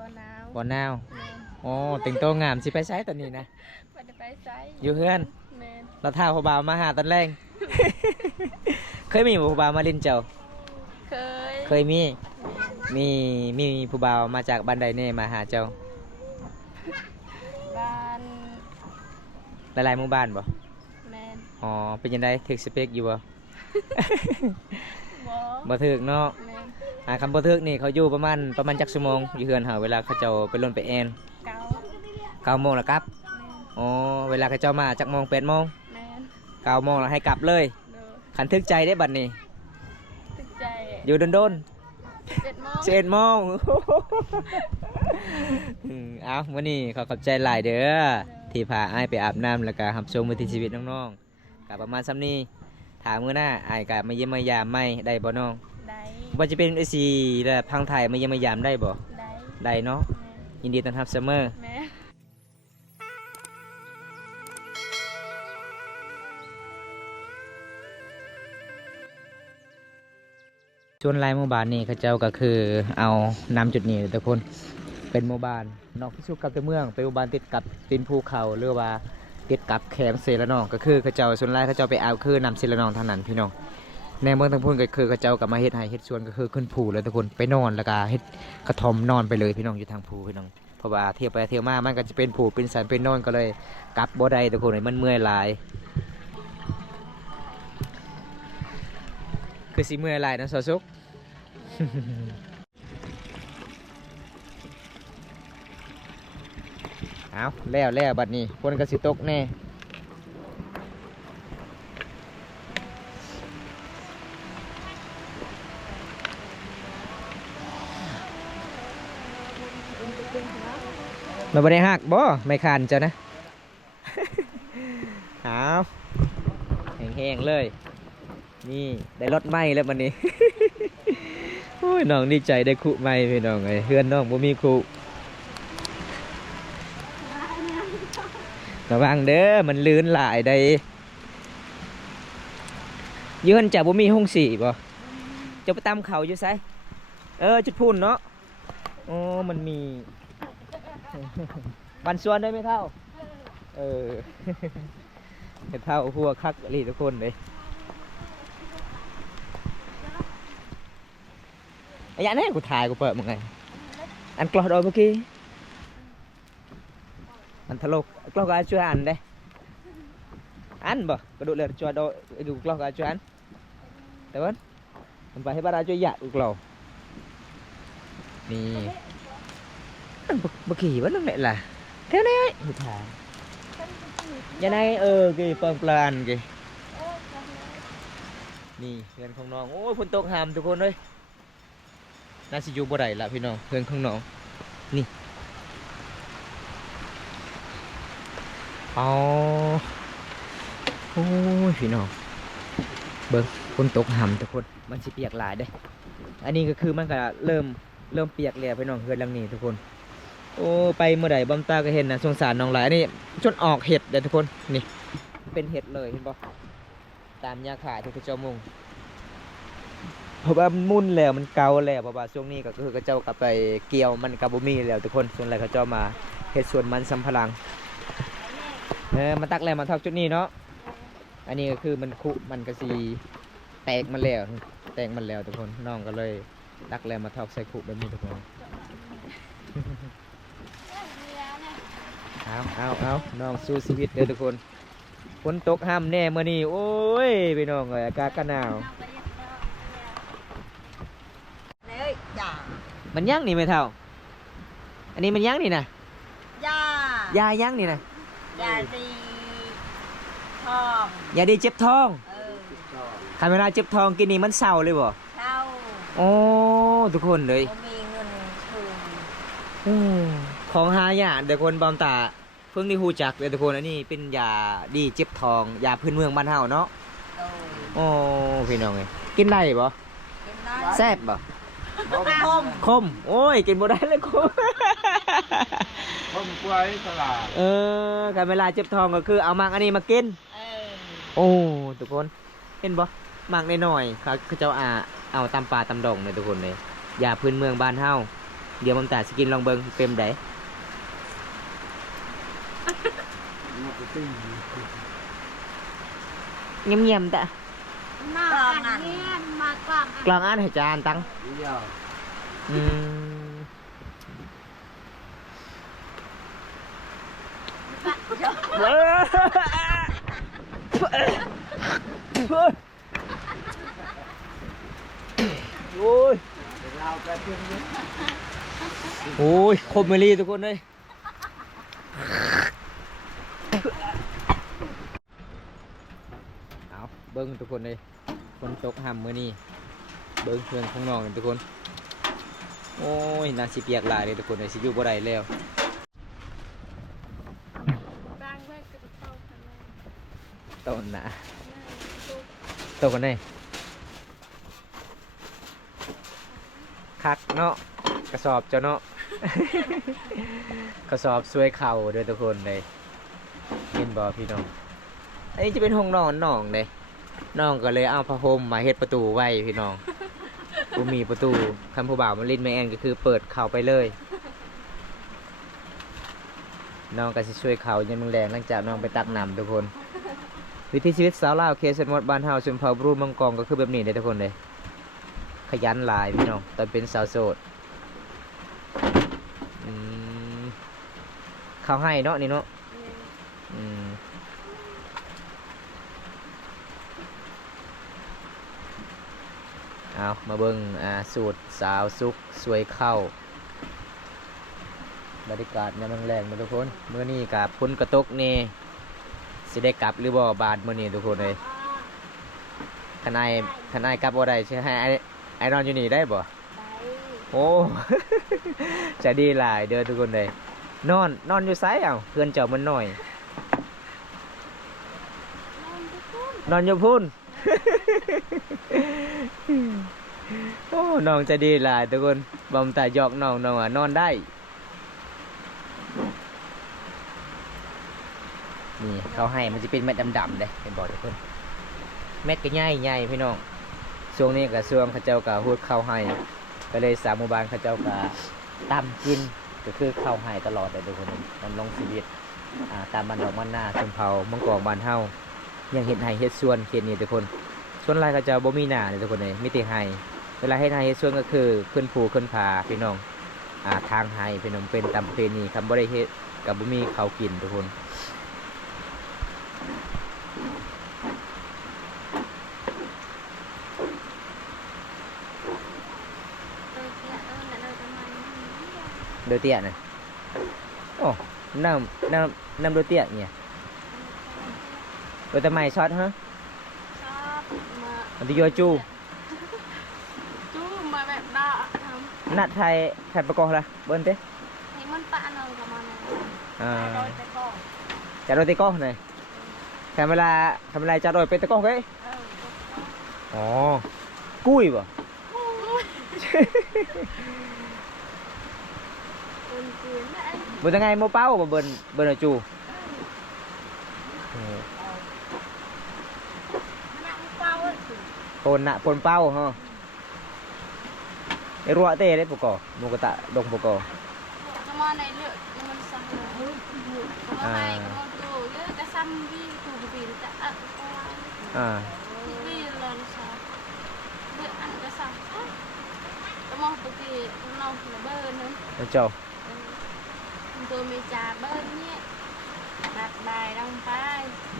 บ่หนาว บ่หนาว แม่น อ๋อแต่งตัวงามสิไปไสตอนนี้นะ บ่ได้ไปไส อยู่เฮือน แม่น เราท่าผู้บ่าวมาหาตอนแรง เคยมีผู้บ่าวมาลินเจ้า เคย เคยมีมีผู้บ่าวมาจากบ้านใดแน่มาหาเจ้า บ้าน หลายๆหมู่บ้านบ่ แม่น อ๋อเป็นยังไงถึกสเปคอยู่บ่ บ่ บ่ถึกเนาะ แม่น คำบ่ถึกนี่เขาอยู่ประมาณจักชั่วโมงอยู่เฮือนเฮาเวลาเขาเจ้าไปล่นไปแอน เก่า 9 โมงแล้วกลับ แม่น อ๋อเวลาเขาเจ้ามาจักโมง8 โมง แม่น 9 โมงแล้วให้กลับเลย โดย คันทึกใจได้บัดนี้ ตึกใจ อยู่โดน 7 โมง ๆ11 โมง เอามื้อนี้ขอขอบใจหลายเด้อที่พาอ้ายไปอาบน้ำแล้วก็รับชมวิถีชีวิตน้องๆก็ประมาณส่ำนี้ถ้ามื้อหน้าอ้ายก็มาเยี่ยมมายามใหม่ได้บ่น้อง ได้ ว่าจะเป็นไอซีและพังไทยมาเยี่ยมมายามได้บ่ ได้ ได้เนาะ แม่น ยินดีต้อนรับเสมอ แม่น ส่วนลายหมู่บ้านนี่เขาเจ้าก็คือเอานำจุดนี้ทุกคนเป็นหมู่บ้านนอกที่สุดกับตัวเมืองเป็นหมู่บ้านติดกับตีนภูเขาหรือว่าติดกับแคมป์เซละนองก็คือเขาเจ้าส่วนลายเขาเจ้าไปเอาคือนำเซละนองเท่านั้นพี่น้องในเมืองทั้งพูนก็คือเขาเจ้ากับมาเฮ็ดไห้เฮ็ดสวนก็คือขึ้นภูเลยทุกคนไปนอนแล้วก็เฮ็ดกระท่อมนอนไปเลยพี่น้องอยู่ทางภูพี่น้องเพราะว่าเที่ยวไปเที่ยวมามันก็จะเป็นภูเป็นสันเป็นนอนก็เลยกลับบ่ได้ทุกคนมันเมื่อยหลายคือสิเมื่อยหลายนะสาวสุก เอาแล้วบัดนี้ฝนก็สิตกแน่มาบ่ได้หักบ่ไม่คานเจ้านะ เอาแห้งๆเลย นี่ได้รถไหม้แล้วบัดนี้ โอ้ยน้องดีใจได้คุไหม้พี่น้องเอ้ยเฮือนน้องบ่มีคุระวังเด้อมันลื่นหลายได้ยืนจากบ่มีห้องสีบ่จะไปตามเขาอยู่ไสจุดพูนเนาะโอ้มันมี บันส่วนได้ไหมเท่าเออ เท่าหัวคักอีหลีทุกคนเลยไอ้ยันนี่กูถ่ายกูเปิดมึงไงอันกลอดโดยเมื่อกี้อันทะลกกลอกอาช่วยอันได้อันบ่กระดูกเลยช่วยโดยดูกลอกอาช่วยอันแต่ว่ามันไปให้บ้านอาช่วยหยาดกลอกนี่เมื่อกี้ว่านั่นแหละล่ะเท่านี้กูถ่ายยันไงกี่เปิงปลานกี่นี่เพื่อนของน้องโอ้ยฝนตกหามทุกคนเลยน่าสิอยู่บ่ได้ละพี่น้องเพื่อนของน้องนี่อ๋อโอ้ยพี่น้องเบิ่งฝนตกหามทุกคนมันสิเปียกหลายเด้อันนี้ก็คือมันก็เริ่มเปียกแล้วพี่น้องเฮือนหลังนี้ทุกคนโอ้ไปเมื่อใดบำตาก็เห็นนะสงสารน้องหลายนี่จนออกเห็ดเด้อทุกคนนี่เป็นเห็ดเลยเห็นบ่ตามยาขายทุกเจ้ามุงเพราะว่ามันมุ่นแล้วมันเกาแล้วเพราะว่าช่วงนี้ก็คือเขาเจ้ากลับไปเกี่ยวมันกับบ่มีแล้วทุกคนส่วนอะไรเขาเจ้ามาเฮ็ดสวนมันสำปะหลังมาตักแล้วมาทอกจุดนี้เนาะอันนี้ก็คือมันคุมันก็สิแตกมันแล้วทุกคนน้องก็เลยตักแล้วมาทอกใส่คุแบบนี้ทุกคนเอาน้องสู้ชีวิตเด้อทุกคนฝนตกห้ามแน่มื้อนี้โอ้ยพี่น้องเอ้ยอากาศก็หนาวมันย่างนี่ไหมเท่าอันนี้มันย่างนี่นะ ย่าย าย่างนี่นะ ยาดีทอง ยาดีเจ็บท้อง เออ คันเวลาเจ็บท้องกินนี่มันเศร้าเลยบ่ เช่า โอ้ทุกคนเลย บ่มีเงินทุน ของหายากเดี๋ยวคนบอมตาเพิ่งได้ฮู้จักเลยทุกคนอันนี้เป็นยาดีเจ็บท้องยาพื้นเมืองบ้านเฮาเนาะ โดย โอ้พี่น้องเอ้ยกินได้บ่ กินได้ แซ่บบ่ คม คมโอ้ยกินบ่ได้เลยคม ต้มกล้วยตลาด กันเวลาเจ็บท้องก็คือเอามังอันนี้มากิน เออ โอ้ทุกคนเห็นบ่มักน้อยๆเขาเจ้าเอาตำปลาตำดองเลยทุกคนเลยยาพื้นเมืองบ้านเฮา เดี๋ยวมันตาสกินลองเบิ่งเป็นได มันก็ติ้ง เงียบๆตะ น้าอันนี้มากล่อง กลางอันให้จานตัง เดียว อืมโอ้ย เราไปเพิ่งนี้ โอ้ยคมเมลี่ทุกคนเลยเอาเบิ้งทุกคนเลยคนตกห่ำมือนี่เบิ้งเพื่อนของน้องกันทุกคนโอ้ยน่าสิเปียกหลายเลยทุกคนเลยสิอยู่บ่ได้แล้วต้นนะต้นกันเลยคักเนาะกระสอบเจ้าเนาะ กระสอบสวยเข่าเด้อทุกคนเลยเห็นบ่พี่น้องอันนี้จะเป็นห้องนอนน้องเลยน้องก็เลยเอาผ้าห่มมาเฮ็ดประตูไว้พี่น้องกูมีประตูคันผู้บ่าวมาลิ้นแม่แอนก็คือเปิดเข่าไปเลยน้องก็จะช่วยเข่ายันมึงแรงหลังจากน้องไปตักน้ำทุกคนวิถีชีวิตสาวลาวเคสมดบ้านเฮาชุมเผาบรูมังกรก็คือแบบนี้เลยทุกคนเลยขยันหลายพี่น้องตอนเป็นสาวโสดเขาให้เนาะนี่เนาะเอามาเบิ่งสูตรสาวซุกสวยเข้าบรรยากาศยามแรงๆนะทุกคนเมื่อนี้กับพ้นกระตกนี่สิได้กลับหรือบ่บาดเมื่อนี้ทุกคนเลยขนายกลับบ่ได้ใช่ไหมไอ้นอนอยู่นี่ได้บ่โอ้ จะดีหลายเด้อทุกคนเลยนอนอยู่ไซส์เอาเพื่อนเจ้ามันหน่อยนอนอยู่พุ่น โอ้น้องจะดีหลายทุกคนบอมตาหยอกน้องอ่ะนอนได้นี่เขาให้มันจะเป็นเม็ดดำๆเลยเป็นบอทุกคนเม็ดก็ใหญ่พี่น้องช่วงนี้กับช่วงเขาเจ้ากับพูดเข้าให้ก็เลยสามหมู่บ้านเขาเจ้ากับตำกินก็คือเข้าให้ตลอดเลยทุกคนมันลงชีวิตตามบ้านดอกบ้านหน้าชมเผามังกรบ้านเฮายังเห็ดไห้เห็ดส่วนเขตนี้ทุกคนส่วนไรเขาเจ้าบ่มีหน้าเลยทุกคนเลยมิติไห้เวลาเฮ็ดไห้เฮ็ดส่วนก็คือขึ้นภูขึ้นผาพี่น้องทางไห้พี่น้องเป็นตามประเพณีคำบ่ได้เฮ็ดกับบ่มีเขากินทุกคนโดยเตี้ยนะโอ้น้ำโดยเตี้ยเนี่ยโดยแต่ไม่ช็อตฮะ ชอบมา อันที่โยจู จูมาแบบด่าท นัดไทยประกอบละเบิ้ลเต้ ำให้มันปะนองกับมัน À, โดยแต่ก็ chả đôi tê con này camera chả đôi tê con cái ồ cùi vào เป็นเกลือได้ bữa ngày mua bao mà bên ở chù นั่งเป้าสิ pôn bao ha cái rùa tê đấy bộ cỏ mua cái tạ đồng bộ cỏ ก็มาในเลือดมันสั่งเลยก็มาในก็มาดูเยอะจะซ้ำวิ่งถูกบินจะอัดอะไร à วิ่งเลยสักเลือดอันจะสั่งก็มองปกติเราเบิร์นนึง nó trâu ตัวมีจ่าเบิร์นเนี่ยตัดใบลงไป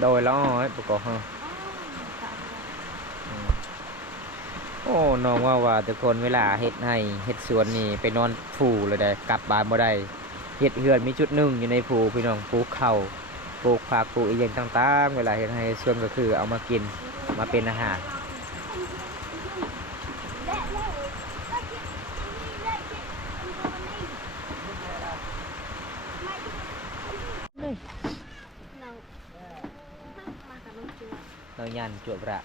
đôi nó ấy bộ cỏ ha โอ้น้องว่าทุกคนเวลาเฮ็ดให้เฮ็ดสวนนี่ไปนอนผูเลยได้กลับบ้านบ่ได้เฮ็ดเฮือนมีจุดหนึ่งอยู่ในผูพี่น้องปลูกข้าวปลูกผักปลูกอีหยังต่างๆเวลาเฮ็ดให้สวนก็คือเอามากินมาเป็นอาหารเรายันจวบระ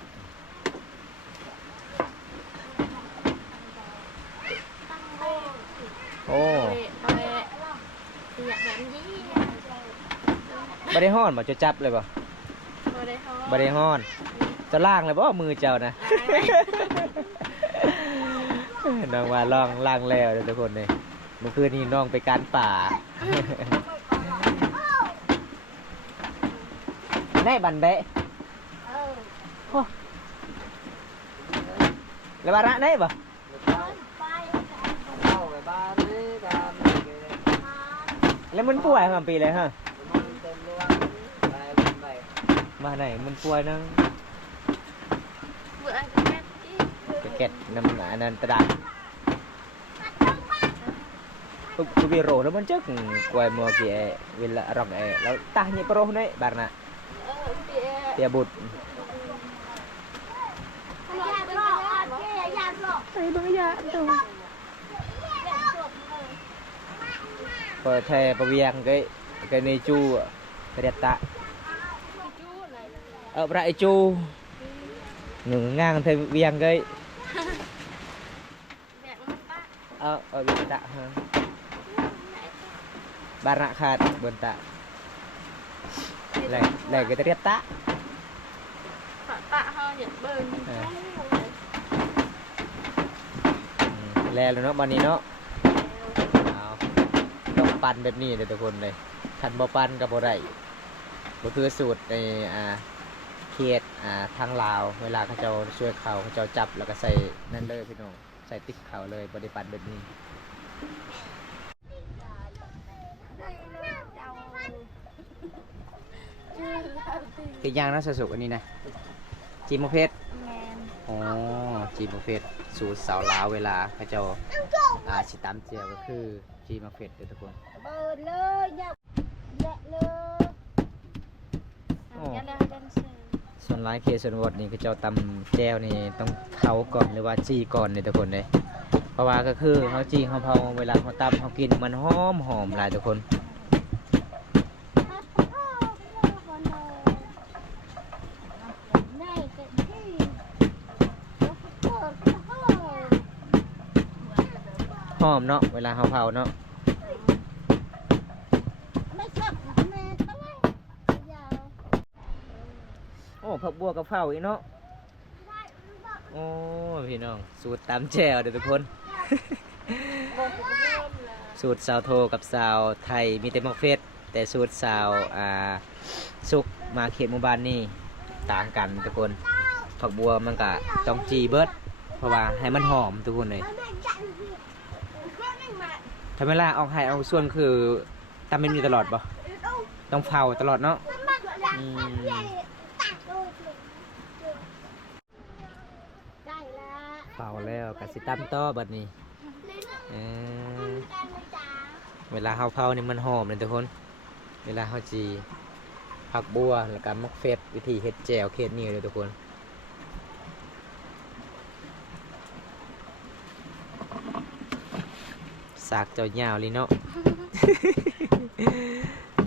โอ้บ่ได้ฮ้อนบ่จะจับเลยบ่บ่ได้ฮ้อนจะล้างเลยบ่มือเจ้านะ น้องว่าล่างแล้วทุกคนนี่ มื่อคืนนี้น้องไปการป่า ได้บันเดะโอ้แล้วบาระได้ปะแล้วมันป่วยมาปีเลยฮะมาไหนมันป่วยนั่ง vừa ăn cái két ý เก็ตน้ำอันนั้นตะดานกูวิโรแล้วมันจึกกวยมัวกี่เวลารองแล้วตาเนี่ยโปรนี่บาร์น่ะ kìa เตียบุตร ใส่บางอย่างตัวเปิดแทปะเวียงcái này chu cái đẹp tạ ở lại chu ngừng ngang thêm viêng cái ở bên tạ ha ba rạ khát bên tạ lại cái đẹp tạ tạ hơn những bơn lè rồi nó bao nhiêu nóต้องปั่นแบบนี้เลยทุกคนเลยคันบ่ปั่นกับบ่ได้ก็คือสูตรในเขตทางลาวเวลาเขาเจ้าช่วยเขาเจ้าจับแล้วก็ใส่นั่นเลยพี่น้องใส่ติ๊กเขาเลยบ่ได้ปั่นแบบนี้คืออย่างน่าสุกอันนี้นะจีมเพชร อ๋อจีมเพชรสูตรสาวลาวเวลาเขาเจ้าชิตามเจียวก็คือจีมเพชรทุกคน เปิดเลยอย่าแยะเลยอย่าเลยดันเซอร์ ส่วนร้ายเคส่วนวอดนี่คือเจ้าตำแจวนี่ต้องเผาก่อนหรือว่าจีก่อนเลยทุกคนเลยเพราะว่าก็คือเขาจีเขาเผาเวลาเขาตำเขากินมันหอมหอมหลายทุกคนหอมเนาะเวลาเขาเผาเนาะโอ้ผักบัวกับเผาอีกเนาะโอ้พี่น้องสูตรตำแจวเด้อทุกคน สูตรสาวโทกับสาวไทยมีแต่มะเฟสแต่สูตรสาวสุกมาเขตหมู่บ้านนี่ต่างกันทุกคนผักบัวมันก็ต้องจีเบิดเพราะว่าให้มันหอมทุกคนเลยทำเวลาเอาไข่เอาส่วนคือตำเป็นมีตลอดปะต้องเผาตลอดเนาะเผาแล้วกับสิตำต่อบัดนี้เวลาเผานี่มันหอมเลยทุกคนเวลาเขาจีผักบัวแล้วก็มะเฟสวิธีเฮ็ดแจ่วเฮ็ดนี่เลยทุกคนสากเจ้ายาวเลยเนาะ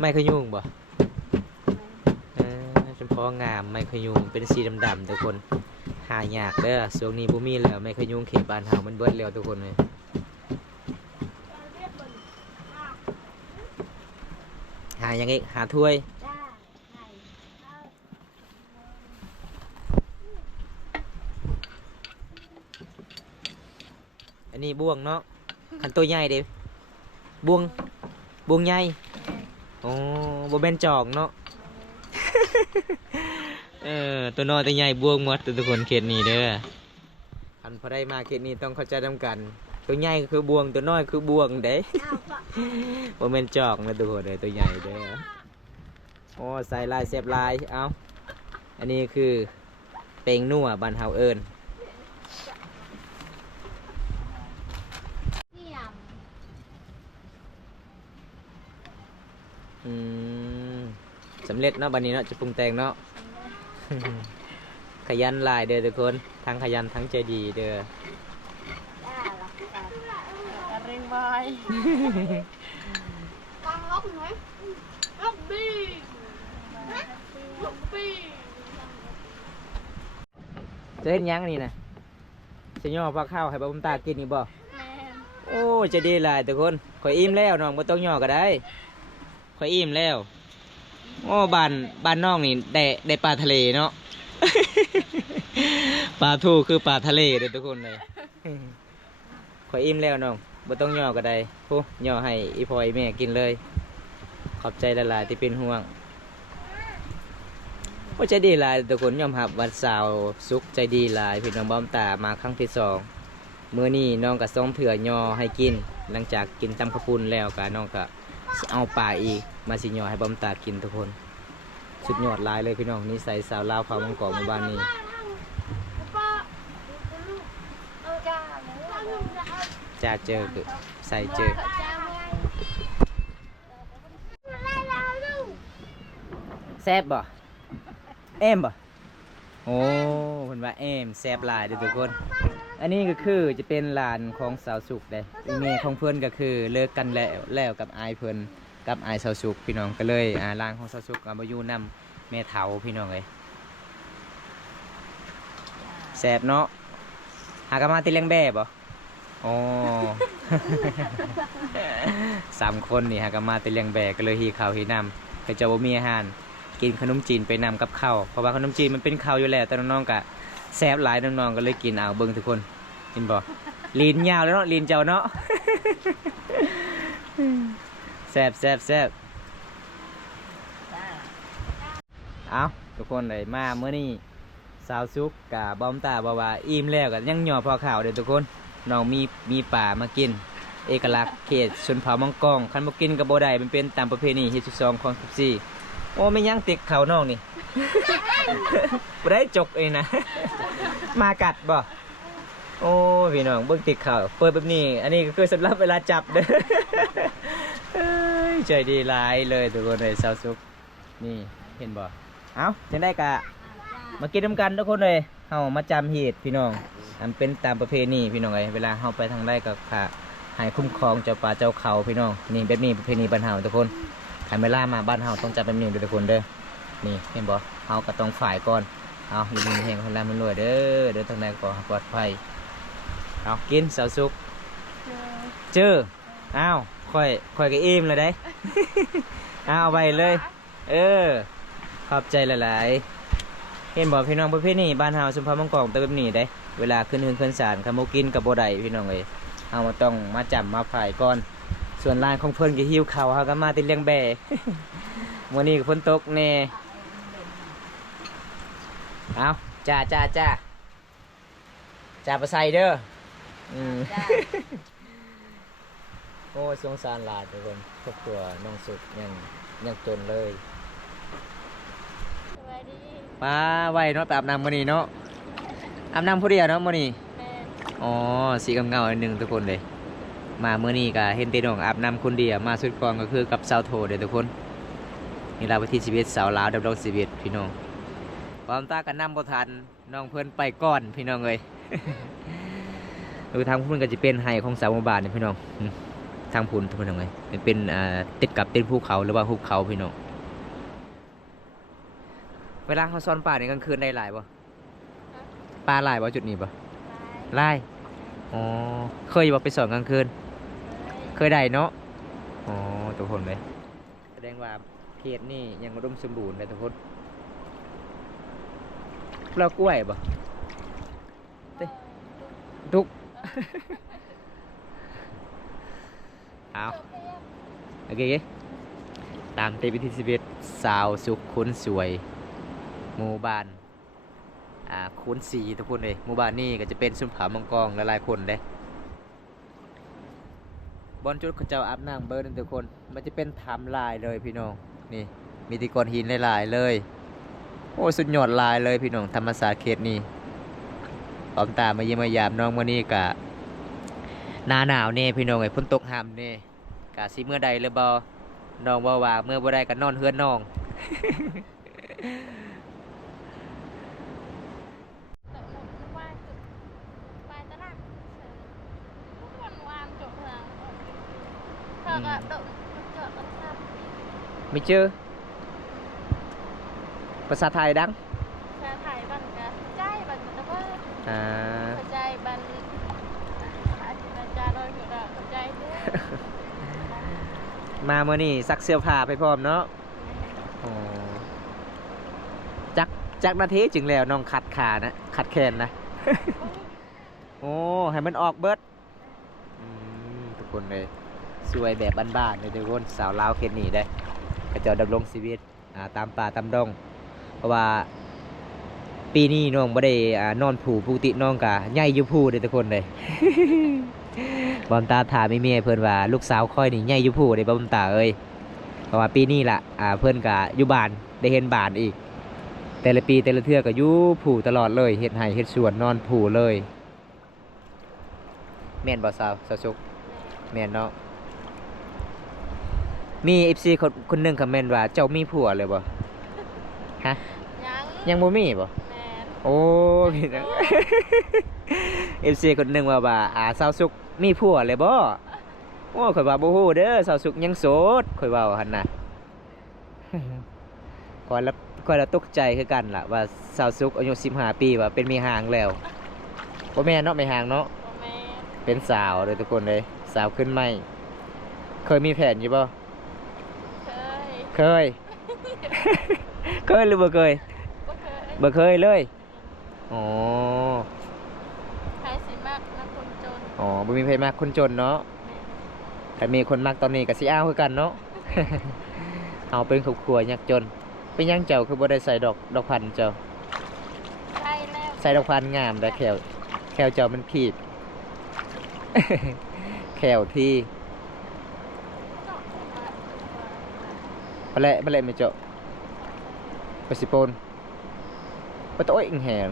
ไม่ขยุ่งบ่เฉพาะงามไม่ขยุ่งเป็นสีดำๆทุกคนหายากเด้อช่วงนี้บ่มีแล้วไม่ขยุ่งเขตบ้านเฮามันเบิดแล้วทุกคนเลยหายังไงหาถ้วยอันนี้บ่วงเนาะขันตัวใหญ่เด้บ่วงใหญ่โอ้บ่เป็นจอกเนาะ ตัวน้อยตัวใหญ่บ่วงหมดทุกคนเขตนี้เด้อคันพอได้มาเขตนี้ต้องเข้าใจนำกันตัวใหญ่คือบ่วงตัวน้อยคือบ่วงเด้ บ่เป็นจอกนะทุกคนเด้อตัวใหญ่เด้อโอ้ใส่ลายเสียบลายเอาอันนี้คือเป่งนัวบ้านเฮาเอิ้นสำเร็จเนาะบันนี้เนาะจะปรุงแต่งเนาะ ขยันหลายเด้อทุกคนทั้งขยันทั้งใจดีเด้อ เร่งบอยฟังล็อกหน่อยล็อกบี้ล็อกบี้ จะเห็นยังนี่นะจะย่อปลาข้าวให้บ้าตากินนี่บ่โอ้จะดีหลายทุกคนข่อยอิ่มแล้วน้องบ่ต้องย่อก็ได้ข่อยอิ่มแล้วโอ้บ้านน้องนี่ได้ปลาทะเลเนาะ ปลาทูคือปลาทะเลเด้อทุกคนเลย ข่อยอิ่มแล้วน้อง บ่ต้องย่อก็ได้ผู้ย่อให้อีพ่ออีแม่กินเลยขอบใจหลายๆที่เป็นห่วงว่าใจดีหลายทุกคนยอมรับวันเสาร์สุขใจดีหลายพี่น้องบ้อมตามาครั้งที่สองมื้อนี้น้องก็ส่งเถื่อย่อให้กินหลังจากกินตำข้าวปุ้นแล้วก็น้องก็เอาปลาอีกมาสิย่อให้บ้อมตากินทุกคนสุดยอดหลายเลยพี่น้องนิสัยสาวลาวเผามังกรหมู่บ้านนี้จะเจอคือใส่เจอแซ่บบ่เอ็มบ่โอ้เพิ่นว่าเอ็มแซ่บหลายเด้อทุกคนอันนี้ก็คือจะเป็นหลานของสาวสุกเด้อีเมของเพิ่นก็คือเลิกกันแล้วกับอายเพิ่นกับอายสาวสุกพี่น้องก็เลยหลานของสาวสุกก็มาอยู่นำแม่เฒ่าพี่น้องเอ้ยแซ่บเนาะหากนมาติเลี้ยงแบ่บ่อ๋อ 3 คนนี่หากนมาติเลี้ยงแบ่ก็เลยฮีข้าวฮีน้ำก็จะบ่มีอาหารกินขนมจีนไปนำกับข้าวเพราะว่าขนมจีนมันเป็นข้าวอยู่แล้วแต่น้องๆก็แซ่บหลายน้องๆก็เลยกินเอาเบิ่งทุกคนเห็นบ่ลีนยาวแล้วเนาะลีนเจ้าเนาะ แซ่บเอาทุกคนเลยมาเมื่อนี้สาวซุกกับบอมตาบอกว่าอิ่มแล้วก็ยังหย่อพอข่าวเด้อทุกคนน้องมีป่ามากินเอกลักษณ์เขตชนเผ่ามังกรคันบ่กินกับบ่ได้มันเป็นตามประเพณีเฮ็ด12ของ14โอ้ไม่ยังติดเขาน้องนี่ บ่ได้จกเองนะ มากัดบ่โอ้พี่น้องเบิ่งติดเขาเปิดแบบนี้อันนี้ก็คือสำหรับเวลาจับเด้อ ใจดีหลายเลยทุกคนเลยสาวซุกนี่เห็นบ่เอ้าจังได้กะมากินน้ำกันทุกคนเลยเฮามาจำเหตุพี่น้องอันเป็นตามประเพณีพี่น้องเลยเวลาเฮาไปทางใดก็ค่ะให้คุ้มครองเจ้าป่าเจ้าเขาพี่น้องนี่แบบนี้ประเพณีบ้านเฮาทุกคนขันเวลามาบ้านเฮาต้องจับแบบนี้ทุกคนเด้อนี่เห็นบ่เฮาก็ต้องฝ่ายก่อนเอาอยู่ดีแห่งคนละมันรวยเด้อเดินทางใดก็ปลอดภัยเอากินสาวซุกเจออ้าวค่อยก็อิ่มเลยได้ เอาไปเลย ขอบใจหลายๆเห็นบอกพี่น้องประเภทนี้บ้านเฮาสุพรรณมังกรตัวแบบนี้ได้เวลาขึ้นขึ้นศาลขโมกินกับโบไดพี่น้องเลยเอามาต้องมาจับมาฝ่ายก่อนส่วนลานของเพิ่นก็หิวข้าวเฮาก็มาติดเลี้ยงแบ่ วันนี้ก็ฝนตกแน่เอาจ้าไปใส่เด้อโอ้สงสารหลานทุกคนครอบครัวน้องสุดยังจนเลยป้าไว้เนาะไปอาบน้ำมื้อนี้เนาะอาบน้ำผู้เดียวเนาะมื้อนี้อ๋อสีเงาๆหนึ่งทุกคนเลยมามื้อนี้ก็เห็นแต่น้องอาบน้ำคนเดียวมาสุดก่อนก็คือกับสาวโทเด้อทุกคนนี่ลาวันที่11สาวลาวดำรง11พี่น้องความตากันนำบ่ทันน้องเพิ่นไปก่อนพี่น้องเอ้ย ดูทางพุ่นก็จะเป็นไฮของสาวหมู่บ้านนี่พี่น้องทางพุ่นทุกคนเลยเป็นติดกับเป็นภูเขาหรือว่าหุบเขาพี่น้องเวลาเขาซ่อนป่าในกลางคืนได้หลายป่ะปลาหลายป่ะจุดนี้ป่ะหลายอ๋อเคยบอกไปสอนกลางคืนเคยได้เนาะอ๋อทุกคนเลยแสดงว่าเขตนี่ยังอุดมสมบูรณ์เลยทุกคนเรากล้วยป่ะทุก เอาโอเคตามเตวิธี11สาวสุขคุ้นสวยหมู่บ้านคุ้นสีทุกคนเลยหมู่บ้านนี่ก็จะเป็นสุนผามังกรหลายๆคนเลยบนจุดเขาเจ้าอาบน้ำเบิร์นทุกคนมันจะเป็นไทม์ไลน์เลยพี่น้องนี่มีติกรหินหลายๆเลยโอ้สุดยอดลายเลยพี่น้องธรรมศาสตร์เขตนี้พร้อมตามาเยี่ยมมายามน้องวันนี้กะหน้าหนาวเนี่ยพี่น้องไอ้ฝนตกห่ำเนี่ยกะสิเมื่อใดเลยบ่น้องว่าเมื่อบ่ได้ก็นอนเฮือนน้องไม่เจอภาษาไทยดังภาษาไทยบันกะใจบันตะเบ้อใจบันอาจารย์โดยหัวใจเด้อมาเมื่อนี่ซักเสื้อผ้าไปพร้อมเนาะจักนาทีจึงแล้วน้องขัดขานะขัดแขนนะ โอ้ให้มันออกเบิดทุก คนเลยสวยแบบบ้านๆเลยทุกคนสาวลาวเคนนี่ได้ก็จะดำรงชีวิตตามป่าตามดงเพราะว่าปีนี้น้องบ่ได้นอนผูปกติน้องกะใหญ่อยู่ผูเลยทุกคนเลย บอมตาถามแม่เพิ่นว่าลูกสาวค่อยนี่ใหญ่อยู่ผูเลยบอมตาเอ้ยเพราะว่าปีนี้ล่ะเพิ่นกะอยู่บ้านได้เห็นบ้านอีกแต่ละปีแต่ละเทื่อก็อยู่ผูตลอดเลยเฮ็ดไร่เฮ็ดสวนนอนผูเลยแม่นบ่สาวสุกแม่นเนาะมี FC คนหนึงคอมเมนต์ว่าเจ้ามีผัวเลยบ่ฮะ ยังบ่มีบ่ แม่น โอ้พี่น้อง FC คนหนึงว่าสาวสุกมีผัวเลยบ่โอ้ข่อยว่าบ่ฮู้เด้อสาวสุกยังโสดข่อยเว้าหั่นน่ะ ข่อยละตกใจคือกันล่ะว่าสาวสุกอายุ15ปีว่าเป็นแม่ห่างแล้วบ่แม่นเนาะแม่ห่างเนาะ บ่แม่น เป็นสาวเลยทุกคนเลยสาวขึ้นใหม่เคยมีแผนอยู่บ่ เคย เคย เคยหรือบ่เคย บ่เคย บ่เคยเลยอ๋อ ใครสิมักนะคนจน อ๋อบ่มีไผมากคนจนเนาะ แม่น แต่มีคนมักตอนนี้ก็สิเอาคือกันเนาะ เอาเป็นครอบครัวยากจนเป็นหยังเจ้าคือบ่ได้ใส่ดอกพันธุ์เจ้า ใช่แล้ว ใส่ดอกพันธุ์งามแต่แขวเจ้ามันขีด แขวที่มาเละไม่เจาะไปสิโปนไปโต้อยอิงแหง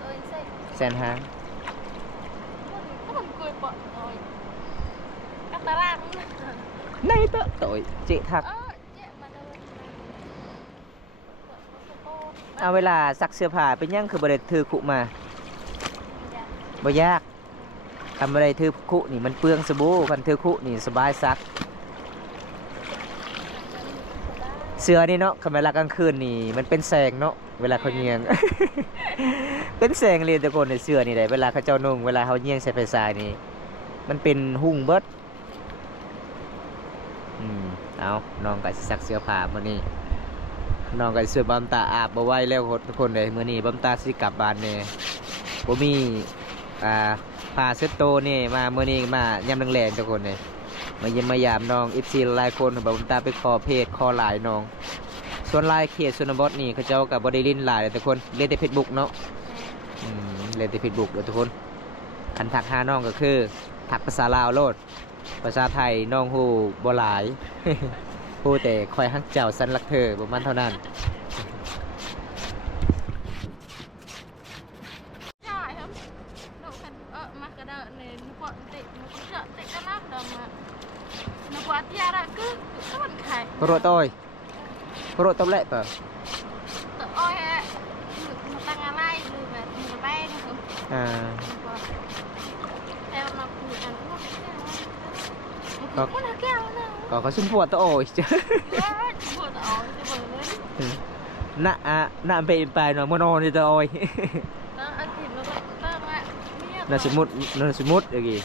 เอ้ยใส่ แซนฮาง มันกุยปะโอ้ยกะตะรัง ในเตอะโต้อยจิทัก เจ๊มาเลย เอาเวลาซักเสื้อผ้าเป็นหยังคือบ่ได้ถือคุมาบ่ยากทำอะไรถือคุนี่มันเปลืองสบู่คันถือคุนี่สบายซัก เสื้อนี่เนาะเวลากลางคืนนี่มันเป็นแสงเนาะเวลาเขาเยียง เป็นแสงเลยทุกคนในเสื้อนี่ได้เวลาเขาเจ้านุ่งเวลาเขาเยียงใส่ไฟฉายนี่มันเป็นหุ่งเบิดเอาน้องก็สิซักเสื้อผ้ามื้อนี้น้องก็สิช่วยบัมตาอาบบ่ไหวแล้วทุกคนเลยมื้อนี้บัมตาสิกลับบ้านแน่บ่มีผ้าเซ็ตโตนี่มามื้อนี้มายามแรงๆทุกคนเลยมาเยี่ยมมายามน้อง FC หลายคนบัมตาไปขอเพจขอหลายน้องส่วนลายเขตชนบทนี่เขาเจ้ากับบอดี้ลินหลายเลยทุกคนเล่นแต่เฟซบุ๊กเนาะเล่นแต่เฟซบุ๊กเลยทุกคนคันทักหาน้องก็คือทักภาษาลาวโลดภาษาไทยน้องฮู้บ่หลาย ฮู้แต่คอยฮักเจ้าสันรักเธอประมาณเท่านั้น ใช่ครับหนูกันมากระดาษเลยหนูปวดติหนูก็จะติกระลับดอกมาหนูปวดยาละก็มันไข่ โปรโต้ยโปรโต้เละเปล่า ตัวอ้อยอะหนูตั้งอะไรหรือแบบหนูแป้งหนู แต่มาคุยกันว่าแก้วนะ ก็เขาซุ่มปวดตัวโอ้ย จ้ะ ปวดอ๋อจะเบิร์น น่ะเป็นไปหน่อยมโนนี่ตัวโอ้ย แล้วอาทิตย์แล้วก็ตั้งอ่ะเนี่ย น่าสมมุติอย่างงี้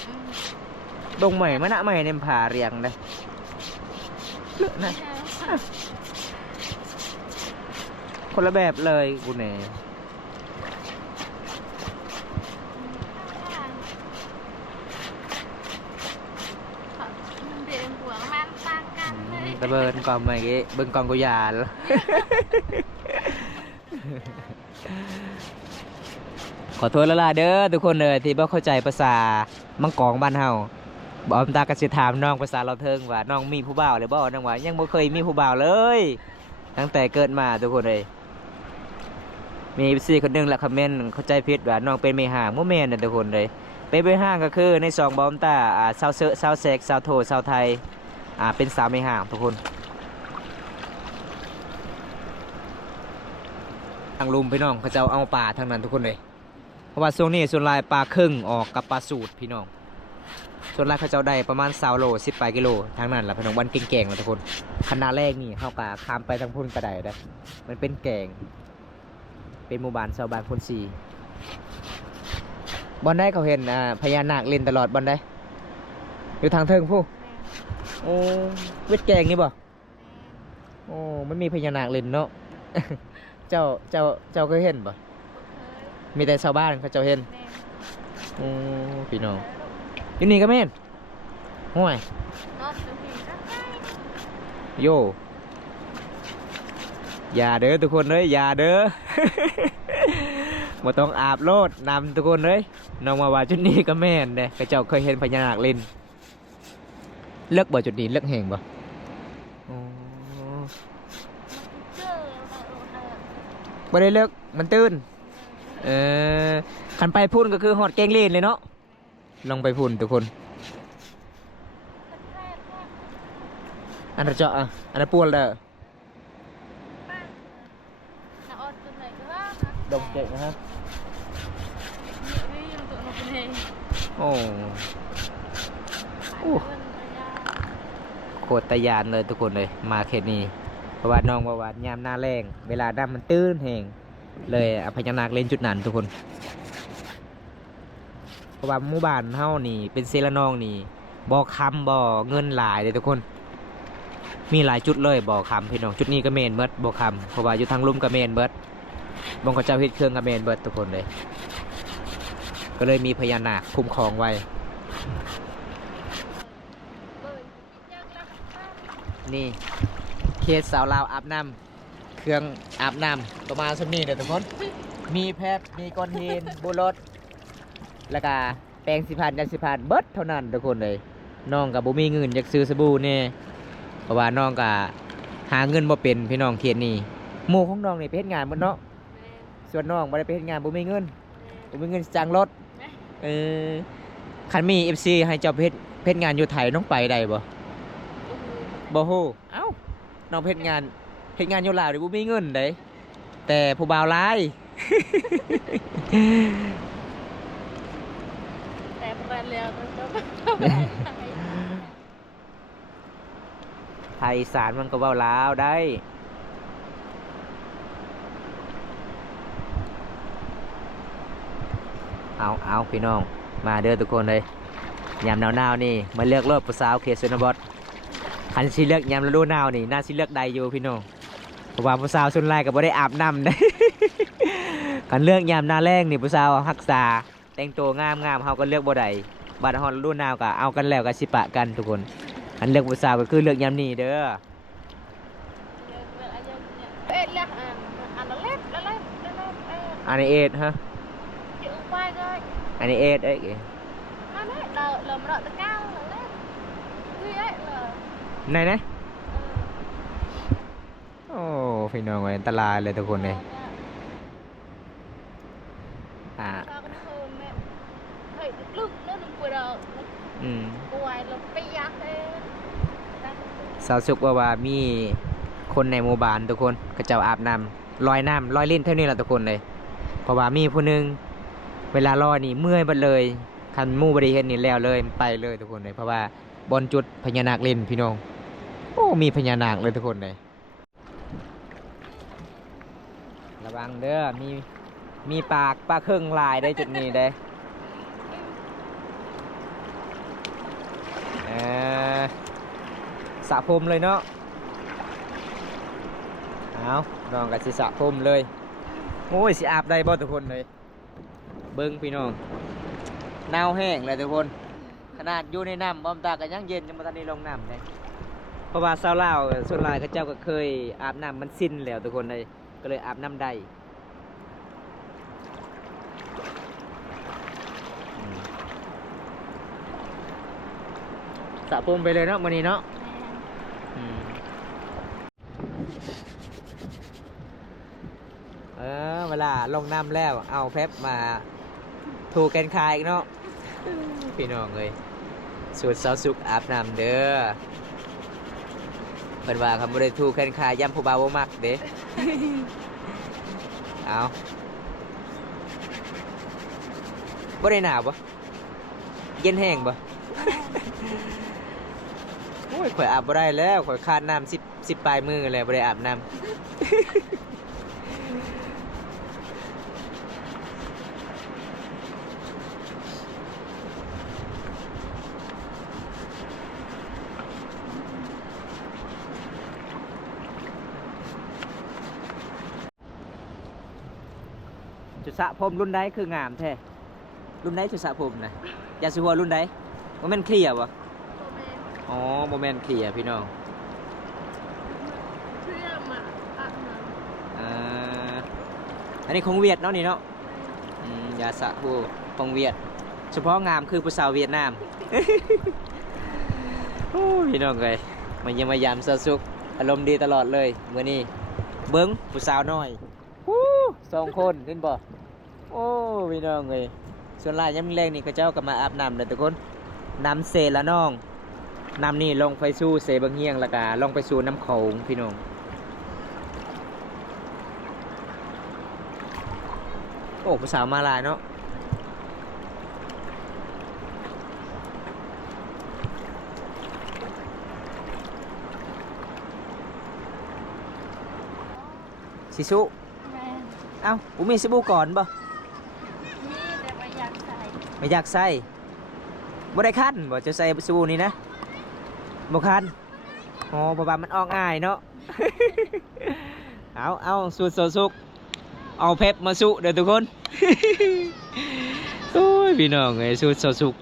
ดงใหม่มาหน้าใหม่เนี่ยผ่าเรียงเลยเลือกนะคนละแบบเลยกูเนี่ย เดี๋ยวหัวมันต่างกันเลย ตะเบินก่อนใหม่กี้เบิ่งก่อนกูยาแล้ว ขอโทษแล้วล่ะเด้อทุกคนเลยที่บ่เข้าใจภาษามังกรบ้านเฮาบอมตากระสิถามน้องภาษาเราเทิงว่าน้องมีผู้บ่าวหรือบ่น้องว่ายังบ่เคยมีผู้บ่าวเลย ตั้งแต่เกิดมาทุกคนเลยมี4คนหนึงแหละคอมเมนต์เข้าใจผิดว่าน้องเป็นแม่ห่างบ่แม่นนะทุกคนเลยเป็นแม่ห่างก็คือใน2บอมตาชาวเซอร์ชาวแซกชาวโทชาวไทยเป็นสาวแม่ห่างทุกคนทางลุมพี่น้องเขาจะเอาปลาทางนั้นทุกคนเลยเพราะว่าช่วงนี้ส่วนลายปลาครึ่งออกกับปลาสูตรพี่น้องส่วนลายเขาจะได้ประมาณ20 โล10 กิโลทางนั้นแหละพี่น้องวันเก่งๆนะทุกคนขนาดแรกนี่เข้ากาข้ามไปทางพุ่นกระไดได้มันเป็นแก่งเป็นหมู่บ้านชาวบ้านพุ่นซีบอลได้เขาเห็นพญานาคเล่นตลอดบอลได้อยู่ทางเทิงผู้โอ้เวทแกงนี่บ่โอ้ไม่มีพญานาคเล่นเนาะ เจ้าเคยเห็นบ่มีแต่ชาวบ้านเขาเจ้าเห็นโอ้พี่น้องอยู่นี่ก็แม่น ห่วย นอนจะมีรักได้ โยอย่าเด้อทุกคนเลยอย่าเด้อ บ่ต้องอาบโลดนำทุกคนเลยน้องมาว่าจุดนี้ก็แม่นเด้กระเจ้าเคยเห็นพญานาคเล่นเลิกบ่จุดนี้เลิกแห่งบ่อ๋อ เจอแล้ว บ่ได้เลิกมันตื่นคันไปพุ่นก็คือฮอดแกงเล่นเลยเนาะลองไปพุ่นทุกคนอันนั้นเจาะอ่ะอันนั้นปวดเด้อ น่าอดตัวไหนก็ว่า ดมเก่งนะครับ นี่ยังตัวน้องเอง โอ้โคตรตะยานเลยทุกคนเลยมาเขตนี้เพราะว่าน้องบอกว่ายามหน้าแรงเวลาดำมันตื้นแหงเลยเอาพญานาคเล่นจุดนั้นทุกคนเพราะว่าหมู่บ้านเฮานี่เป็นเซละนองนี่บ่อคำบ่อเงินหลายเลยทุกคนมีหลายจุดเลยบ่อคำพี่น้องจุดนี้ก็เมนเบิดบ่อคำเพราะว่าอยู่ทางลุ่มก็เมนเบิดบงกระเจ้าเฮ็ดเครื่องก็เมนเบิดทุกคนเลยก็เลยมีพญานาคคุ้มครองไว้นี่เคสสาวลาวอาบน้ำเครื่องอาบน้ำประมาณสักนี้เดี๋ยวทุกคนมีแพบมีก้อนหินบุรถแล้วก็แปรงสีฟันยาสีฟันเบิดเท่านั้นทุกคนเลยน้องกับบ่มีเงินอยากซื้อสบู่เนี่ยเพราะว่าน้องก็หาเงินบ่เป็นพี่น้องเขตนี้หมู่ของน้องนี่ไปเฮ็ดงานหมดเนาะส่วนน้องบ่ได้ไปเฮ็ดงานบ่มีเงินจ้างรถคันมี FC ให้เจ้าไปเฮ็ดงานอยู่ไทยน้องไปได้บ่บ่ฮู้เอ้าน้องเฮ็ดงานอยู่ลาวนี่บ่มีเงินเด้แต่ผู้บ่าวหลาย แต่ประมาณแล้วก็ ไทยอีสานมันก็เว้าลาวได้เอาพี่น้องมาเด้อทุกคนเลยยามหนาวๆนี่มาเลือกรถผู้สาวเขตชนบทคันสิเลือกยามฤดูหนาวนี่น่าสิเลือกใดอยู่พี่น้องเพราะว่าผู้สาวส่วนใหญ่ก็บ่ได้อาบน้ำได้ คันเลือกยามหน้าแล้งนี่ผู้สาวรักษาแต่งตัวงามๆเฮาก็เลือกบ่ได้บัดฮอดฤดูหนาวก็เอากันแล้วก็สิปะกันทุกคนคันเลือกผู้สาวก็คือเลือกยามนี้เด้อ เอ็ดแล้วอันละเล็บอันนี้เอ็ดฮะ chịu quay coi อันนี้เอ็ดเอ้ย nó nói là mà đợi tới cao là lên tuy ấy là ไหนนะโอ้พี่น้องอันตรายเลยทุกคนเลยอ่า sao con hơn mẹ thầy lực nó đừng quay đầu อืม quay là bây giờ thế สาวสุกว่ามีคนในหมู่บ้านทุกคนก็เจ้าอาบน้ำลอยเล่นเท่านี้แหละทุกคนเลยเพราะว่ามีผู้หนึงเวลาลอยนี่เมื่อยหมดเลยคันหมู่บริเฮ็ดนี่แล้วเลยไปเลยทุกคนเลยเพราะว่าบนจุดพญานาคเล่นพี่น้องโอ้มีพญานาคเลยทุกคนเลยระวังเด้อมีปลาเครื่องลายได้จุดนี้ได้สระผมเลยเนาะเอาน้องกับสิสระผมเลยโอ้ยสิอาบได้บ่ทุกคนเลยเบิ้งพี่น้องหนาวแห้งเลยทุกคนขนาดอยู่ในน้ำบอมตากันยังเย็นยังมาทันได้ลงน้ำเลยเพราะว่าชาวลาวส่วนหลายเขาเจ้าก็เคยอาบน้ำมันสิ้นแล้วทุกคนเลยก็เลยอาบน้ำได้สระผมไปเลยเนาะมื้อนี้เนาะเวลาลงน้ำแล้วเอาแพบมาถูกแกนคายอีกเนาะพี่น้องเลยสูตรสาวสุกอาบน้ำเด้อเป็นว่าคำบริถูกแกนคายย้ำผู้บ่าวบ่มักเด้ เอาบ่ได้หนาวบ่เย็นแห้งบ่ โอ้ยข่อยอาบบ่ได้แล้วข่อยขาดน้ำ10ปลายมือเลยบ่ได้อาบน้ำ จุดสระผมรุ่นใดคืองามแท้รุ่นใดจุดสระผมนะยาสีหัวรุ่นใดว่ามันเคลียร์บ่ cô mẹ อ๋อโมเมนต์เคลียร์พี่น้อง เพื่อมาอาบน้ อ่าอันนี้ของเวียดเนาะนี่เนาะยาสระผู้ของเวียด เฉพาะงามคือผู้สาวเวียดนาม โอ้พี่น้องเลยมาเยี่ยมมายามสสุกอารมณ์ดีตลอดเลยมื้อนี้เบิ้งผู้สาวน้อย2 คนเห็นบ่โอ้พี่น้องเลยส่วนหลายยามแรงนี่เขาเจ้าก็มาอาบน้ำเลยทุกคนน้ำเซละน้องน้ำนี่ลงไปสู่เสบังเฮียงแล้วก็ลงไปสู่น้ำโขงพี่น้องโอ้ผู้สาวมาหลายเนาะสิสุ ำแม่ เอ้ากูมีสบู่ก่อนบ่ มีแต่ว่าอยากใส่ ไม่อยากใส่บ่ได้คันบ่จะใส่สบู่นี่นะบ่คันอ๋อบ่ว่ามันออกง่ายเนาะ เอาสูตรโซซุกเอาเพชรมาสุเด้อทุกคน โอ้ยพี่น้องเอ้ยสูตรโซซุก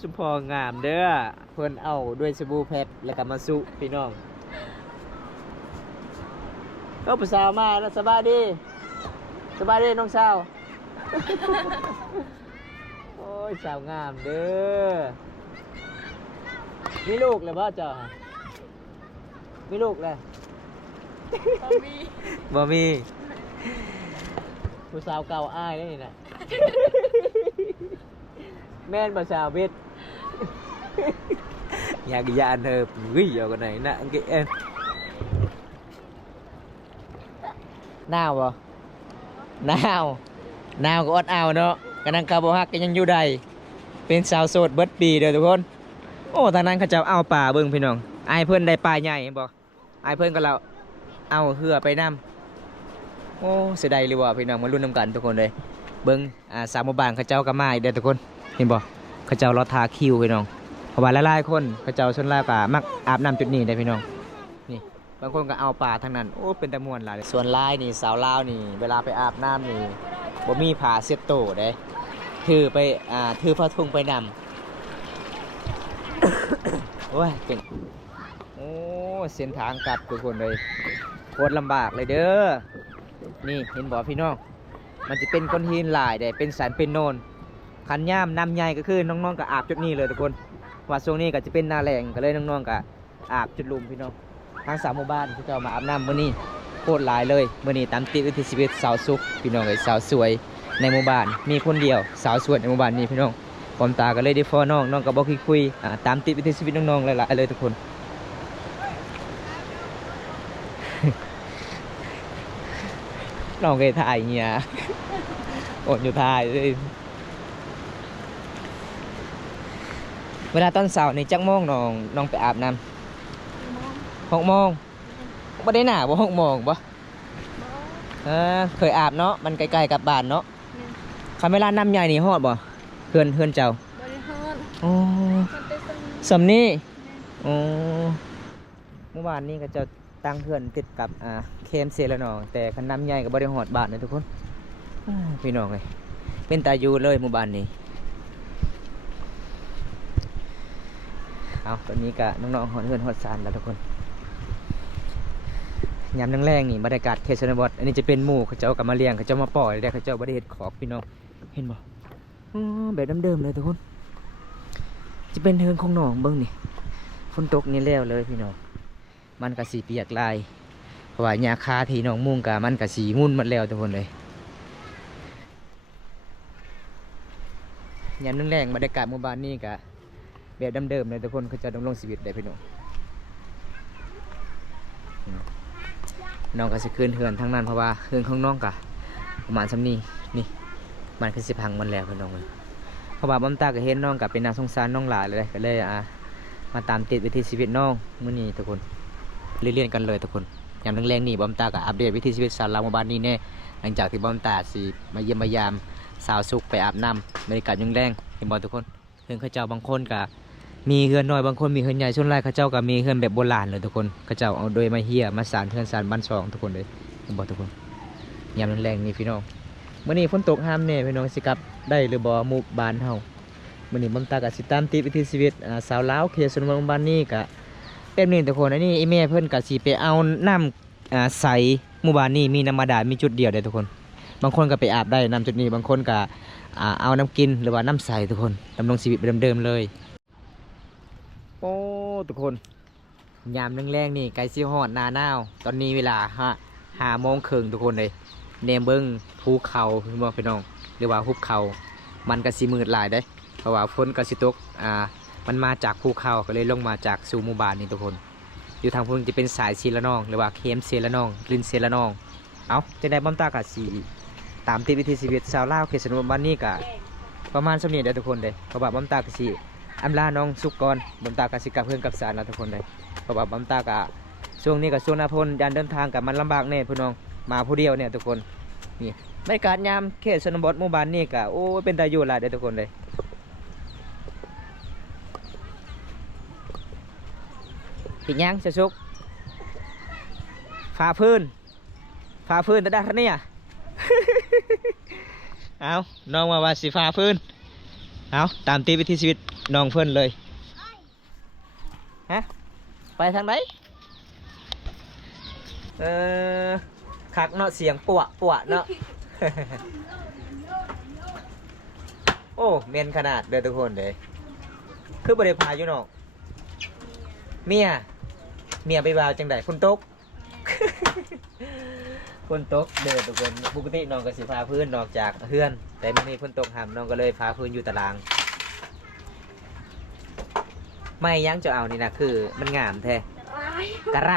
สุพองามเด้อเพิ่นเอาด้วยสบู่เพชรแล้วก็มาสุพี่น้องก็ผู้สาวมาแล้วสบายดีน้องสาว โอ้ยสาวงามเด้อมีลูกเลยบ่เจ้ามีลูกเลย บ่มี บ่มีผู้สาวเก่าอ้ายได้นี่นะ แม่นบ่สาวเบ็ด อยากยานเธอวิ่งอยู่กันไหนนะอังกฤษหนาวบ่หนาวก็อดเอาเนาะกำลังกาบฮักก็ยังอยู่ใดเป็นสาวโสดเบิดปีเด้อทุกคนโอ้ทางนั้นเขาจะเอาป่าเบิ่งพี่น้องอายเพิ่นได้ป่าใหญ่เห็นบ่อายเพิ่นก็เราเอาเหือไปนำโอ้เสียดายเลยว่ะพี่น้องมาลุ้นนำกันทุกคนเลยเบิ่งสามหมู่บ้านเขาเจ้าก็มาอีกเด้อทุกคนเห็นบ่เขาเจ้ารอทาคิวพี่น้องเพราะว่าหลายๆคนเขาเจ้าส่วนหลายก็มักอาบน้ำจุดนี้ได้พี่น้องนี่บางคนก็เอาป่าทางนั้นโอ้เป็นตะมวนหลายส่วนลายนี่สาวลาวนี่เวลาไปอาบน้ำนี่บ่มีผ้าเช็ดโตเด้ถือไปถือผ้าทุ่งไปนำ โอ้ยเก่งโอ้เส้นทางกลับทุกคนเลยโคตรลำบากเลยเด้อนี่เห็นบ่พี่น้องมันจะเป็นก้อนหินหลายเด้เป็นสันเป็นโนนขันย่ามน้ำใหญ่ก็คือน้องๆก็อาบจุดนี้เลยทุกคนว่าช่วงนี้ก็จะเป็นหนาแรงก็เลยน้องๆก็อาบจุดลุมพี่น้องทางสามหมู่บ้านที่เจ้ามาอาบน้ำมื้อนี้โคตรหลายเลยมื้อนี้ตามติดวิถีชีวิตสาวสุขพี่น้องเอ้ยสาวสวยในหมู่บ้านมีคนเดียวสาวสวยในหมู่บ้านนี้พี่น้องผมตาก็เลยได้ฟอน้องก็บอกคุยตามติดวิถีชีวิตน้องๆหลายๆเลยทุกคน น้องเคยถ่ายเงี้ย อดอยู่ถ่ายเลยเวลาตอนเสาร์ในจักโมงน้องไปอาบน้ำ6 โมงบ่ได้หนาบ่6 โมงบ่เคยอาบเนาะมันใกล้ๆกับบ้านเนาะคันเวลาน้ำใหญ่นี่ฮอดบ่เฮือนเจ้า บริหาร อ๋อ มันเป็น สำนี้อ๋อเมื่อวานนี้ก็จะตั้งเฮือนติดกับเคมเซละน้องแต่คันน้ำใหญ่ก็บ่ได้ฮอดบ้านนะทุกคนพี่น้องเอ้ยเป็นตาอยู่เลยหมู่บ้านนี้เอาตอนนี้ก็น้องๆฮอดเฮือนฮอดศาลแล้วทุกคนยามแรงๆนี่บรรยากาศเขตชนบทอันนี้จะเป็นหมู่เขาเจ้ากับมาเลี้ยงเขาเจ้ามาปล่อยแล้วเขาเจ้าบ่ได้เฮ็ดขอกพี่น้องเห็นบ่แบบเดิมๆเลยทุกคนจะเป็นเฮือนของน้องเบิ่งนี่ฝนตกนี่แล้วเลยพี่น้องมันก็สีเปียกลายเพราะว่าหญ้าคาที่น้องมุงก็มันก็สีมุ่นหมดแล้วทุกคนเลยยามแรงๆบรรยากาศหมู่บ้านนี่ก็แบบเดิมๆเลยทุกคนเขาจะดำรงชีวิตได้พี่น้องน้องก็จะขึ้นเฮือนทั้งนั้นเพราะว่าเฮือนของน้องก็ประมาณซ้ำนี้นี่มันคือสิพังมันแล้วพี่น้องเลยเพราะว่าบ้มตาก็เห็นน้องกับเป็นน่าสงสารน้องหลายเลยก็เลยมาตามติดวิถีชีวิตน้องมื้อนี้ทุกคนเรียนกันเลยทุกคนยามแรงๆนี่บ้มตาก็อัปเดตวิถีชีวิตสาวลาวหมู่บ้านนี้แน่หลังจากที่บ้มตาสิมาเยี่ยมมายามสาวสุกไปอาบน้ำบรรยากาศแรงเห็นบ่ทุกคนเฮือนเขาเจ้าบางคนก็มีเฮือนน้อยบางคนมีเฮือนใหญ่ส่วนหลายเขาเจ้าก็มีเฮือนแบบโบราณเลยทุกคนเขาเจ้าเอาโดยไม้เหี้ยมาสานเฮือนสานบ้านซองทุกคนเลยเห็นบ่ทุกคนยามแรงๆนี่พี่น้องมื้อนี้ฝนตกห้ามแน่พี่น้องสิกลับได้หรือบ่หมู่บ้านเฮา มื้อนี้บำตาก็สิตามติดวิถีชีวิตสาวลาวเขตชนบทบ้านนี้ก็เป็นนี่ทุกคนอันนี้อีแม่เพิ่นก็สิไปเอาน้ำใสหมู่บ้านนี้มีน้ำบาดาลมีจุดเดียวเด้อทุกคนบางคนก็ไปอาบได้น้ำจุดนี้บางคนก็เอาน้ำกินหรือว่าน้ำใสทุกคนดำรงชีวิตแบบเดิมๆเลยโอ้ทุกคนยามแรงๆนี่ไกลสิฮอดหน้าหนาวตอนนี้เวลา5 โมงครึ่งทุกคนเลยแนมเบิ่งภูเขาพี่น้องพี่น้องหรือว่าหุบเขามันก็สิมืดหลายเด้เพราะว่าฝนก็สิตกมันมาจากภูเขาก็เลยลงมาจากสู่หมู่บ้านนี่ทุกคนอยู่ทางพุ่นจะเป็นสายซีละนองหรือว่าเค็มเซละนองลินเซละนองเอาจะได้บำตากะสีตามติดวิถีชีวิตชาวลาวเขตชนบทบ้านนี้กะประมาณสำนี้เด้อทุกคนเลยเพราะว่าบำตากะสีอำลาน้องสุกก่อนบำตากะสิกลับเพื่อนกับสารแล้วทุกคนเลยเพราะว่าบำตากะช่วงนี้กับช่วงหน้าฝนการเดินทางกับมันลำบากแน่พี่น้องมาผู้เดียวเนี่ยทุกคนนี่บรรยากาศยามเขตชนบทหมู่บ้านนี้กะโอ้เป็นตาอยู่หลายเด้อทุกคนเลยปิดยังเสียสุกฟ้าพื้นตะด้านเนี่ย เอาน้องว่าสิฟ้าพื้นเอาตามตีวิถีชีวิตน้องเพื่อนเลยฮะไปทางไหนคักเนาะเสียงปวะเนาะ โอ้เมนขนาดเด้อทุกคนเลยคือบริพาอยู่เนาะเมียไปบ่าวจังไดฝนตก ฝนตกเด้อทุกคนปกติน้องก็สิพาพื้นนอกจากเฮือนแต่มื้อนี้ฝนตกห่ำน้องก็เลยพาพื้นอยู่ตารางไม่ยังจะเอานี่นะคือมันงามแท้กระไร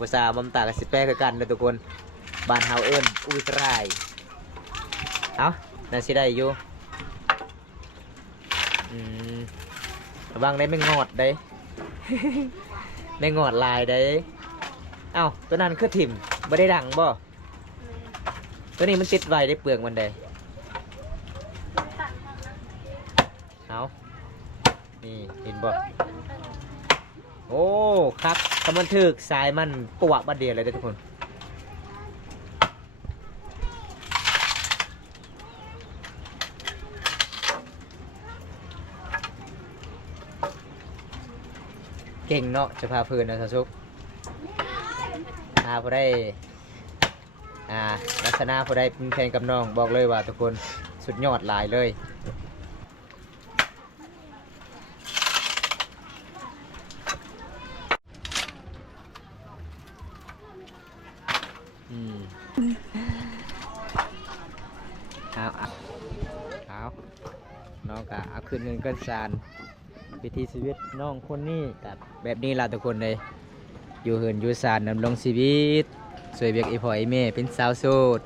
ภาษาบำตากับสิแปลคือกันเด้อทุกคนบ้านเฮาเอิ้นอุ้ยกระไรเอานั่นสิได้อยู่ระวังได้ไม่งอดได้ ไม่งอดลายได้เอ้าตัวนั้นคือถิ่มไม่ได้ดังบ่ตัวนี้มันติดไว้ได้เปลือกมันได้เอานี่เห็นบ่โอ้ครับถ้ามันถึกสายมันปวกบัดเดียวเลยเด้อทุกคนเก่งเนาะจะพาพื้นนะสาวซุกพาพอได้ลักษณะพอได้เป็นแข่งกับน้องบอกเลยว่าทุกคนสุดยอดหลายเลยเอาน้องกะเอาขึ้นเงินก้นซานวิถีชีวิตน้องคนนี้กับแบบนี้ล่ะทุกคนเลยอยู่เหินอยู่ซานดำรงชีวิตสวยเบียกอีพ่ออีแม่เป็นสาวโสด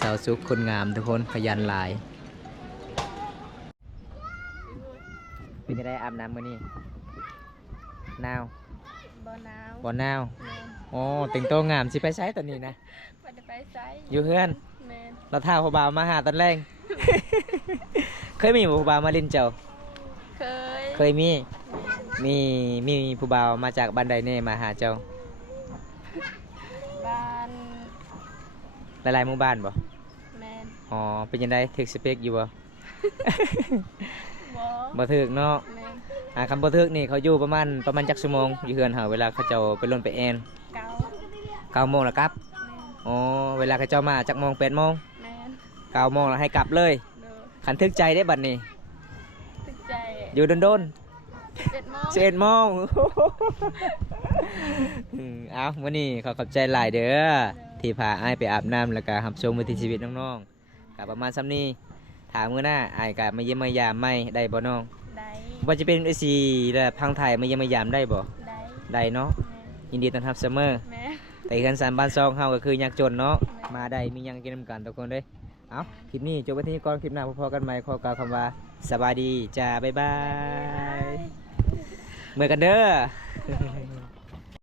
สาวสุขคนงามทุกคนขยันหลายเป็นจะได้อาบน้ำมื้อนี้หนาวบ่หนาวอ๋อแต่งตัวงามสิไปใช้ตอนนี้นะอยู่เฮือนเราท่าผู้บ่าวมาหาตอนแรก เคยมีผู้บ่าวมาเล่นเจ้าเคยมีผู้บ่าวมาจากบ้านใดเน่มาหาเจ้าบ้าน หลายๆหมู่บ้านบ่ แมน อ๋อเป็นยังไงถึกสเปคอยู่บ่ บ่ บ่ถึกเนาะ แมน คำบ่ถึกนี่เขาอยู่ประมาณจักชั่วโมงอยู่เฮือนเฮาเวลาเขาเจ้าไปล่นไปแอน9 โมงแล้วครับอ๋อเวลาเขาเจ้ามาจักโมง8 โมง แมน 9 โมงแล้วให้กลับเลยขันทึกใจได้บัดนี้ ตึกใจ อยู่โดนๆ 7 โมง เอาวันนี้ขอบใจหลายเด้อที่พาอ้ายไปอาบน้ำแล้วก็รับชมวิถีชีวิตน้องๆกับประมาณซ้ำนี้ถามมื้อหน้าอ้ายก็มาเยี่ยมมายามไม่ได้บ่น้อง ได้ ว่าจะเป็นไอซีและพังไทยมาเยี่ยมมายามได้บ่ ได้ ได้เนาะยินดีต้อนรับเสมอ แม่ แต่เฮือนสันบ้านซองเฮาก็คือยากจนเนาะมาได้มีหยังกินนำกันทุกคนเด้เอาคลิปนี้จบไว้ที่นี่ก่อนคลิปหน้าพบกันใหม่ขอกล่าวคำว่าสบายดีจ้าบ๊ายบายเมื่อกันเด้อ